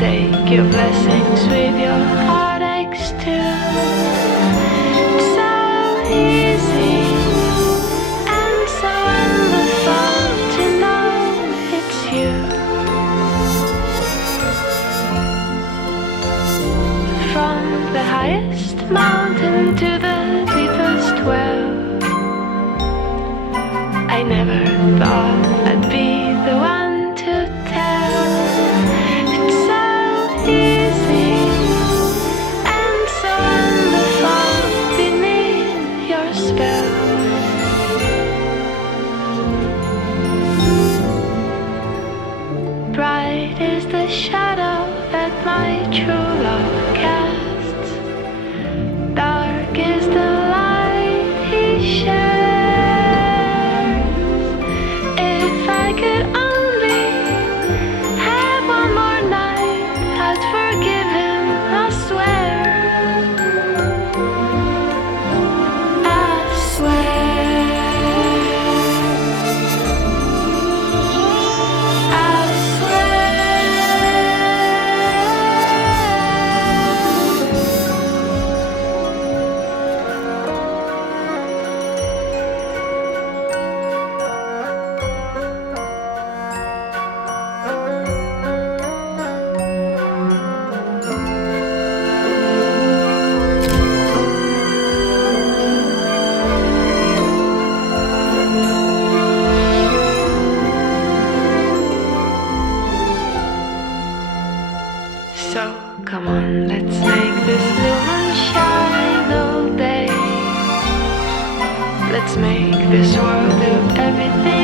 take your blessings with your heartaches too. It's so easy and so wonderful to know it's you. From the highest mountain to the deepest well, I never thought I'd be the one to tell. It's so easy and so wonderful beneath your spell. Bright is the shadow that my true love casts. Dark is the light he shares. If I could only have one more night, I'd forgive him, I swear. I swear. I So come on, let's make this blue moon shine all day. Let's make this world do everything